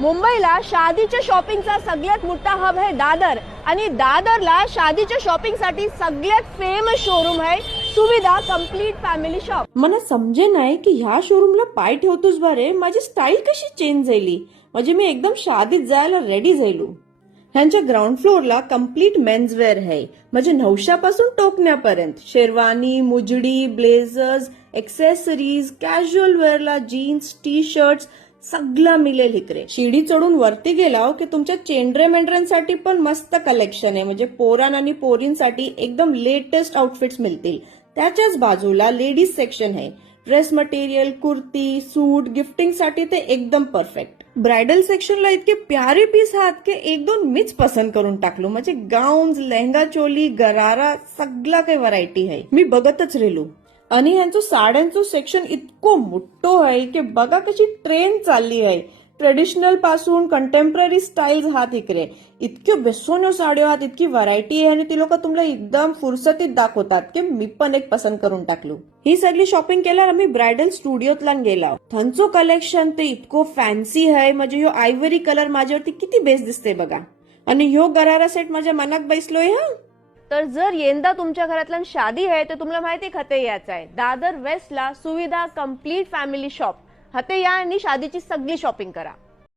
मुंबईला शादीच्या शॉपिंगचा सगळ्यात मोठा हब आहे दादर आणि दादरला शादीच्या शॉपिंगसाठी सगळ्यात फेमस शोरूम आहे सुविधा कंप्लीट फॅमिली शॉप। मला समजे नाही की ह्या शोरूमला पाय ठेवतोच बारे माझी स्टाईल कशी चेंज झाली, म्हणजे मी एकदम शादीत जायला रेडी झालो। ह्यांच्या ग्राउंड फ्लोअरला कम्प्लीट मेन्सवेअर आहे, म्हणजे नवशापासून टोकण्यापर्यंत शेरवानी, मुजडी, ब्लेझर्स, एक्सेसरीज, कॅज्युअल वेअरला जीन्स, टी शर्ट्स सगळं मिळेल इकडे। शिडी चढून वरती गेला की तुमच्या चेंड्रे मेंढरांसाठी पण मस्त कलेक्शन आहे, म्हणजे पोरान आणि पोरींसाठी एकदम लेटेस्ट आउटफिट्स मिळतील। त्याच्याच बाजूला लेडीज सेक्शन आहे, ड्रेस मटेरियल, कुर्ती, सूट, गिफ्टिंग साठी ते एकदम परफेक्ट। ब्रायडल सेक्शनला इतके प्यारे पीस आहात की एक दोन मीच पसंत करून टाकलो, म्हणजे गाऊन्स, लेहंगा चोली, गरारा सगळा काही व्हरायटी आहे, मी बघतच राहिलो। आणि ह्यांचं साड्यांचं सेक्शन इतकं मोठं आहे की बघा कशी ट्रेंड चालली आहे, ट्रेडिशनल पासून कंटेम्पररी स्टाईल्स हात इकडे, इतके बेसोन्यो साड्यो हात, इतकी व्हरायटी आहे आणि ती लोक तुम्हाला एकदम फुरसतीत दाखवतात की मी पण एक पसंत करून टाकलो। ही सगळी शॉपिंग केल्यावर आम्ही ब्रायडल स्टुडिओतला गेला। त्यांचं कलेक्शन ते इतकं फॅन्सी आहे, म्हणजे ह्यो आयव्हरी कलर माझ्यावरती किती बेस्ट दिसते बघा, आणि ह्यो गरारा सेट माझ्या मनात बसलोय। हा तर जर यंदा तुमच्या घरातल्या शादी आहे तर तुम्हाला माहिती खते यायचं आहे दादर वेस्टला सुविधा कंप्लीट फॅमिली शॉप। हते या आणि शादीची सगळी शॉपिंग करा।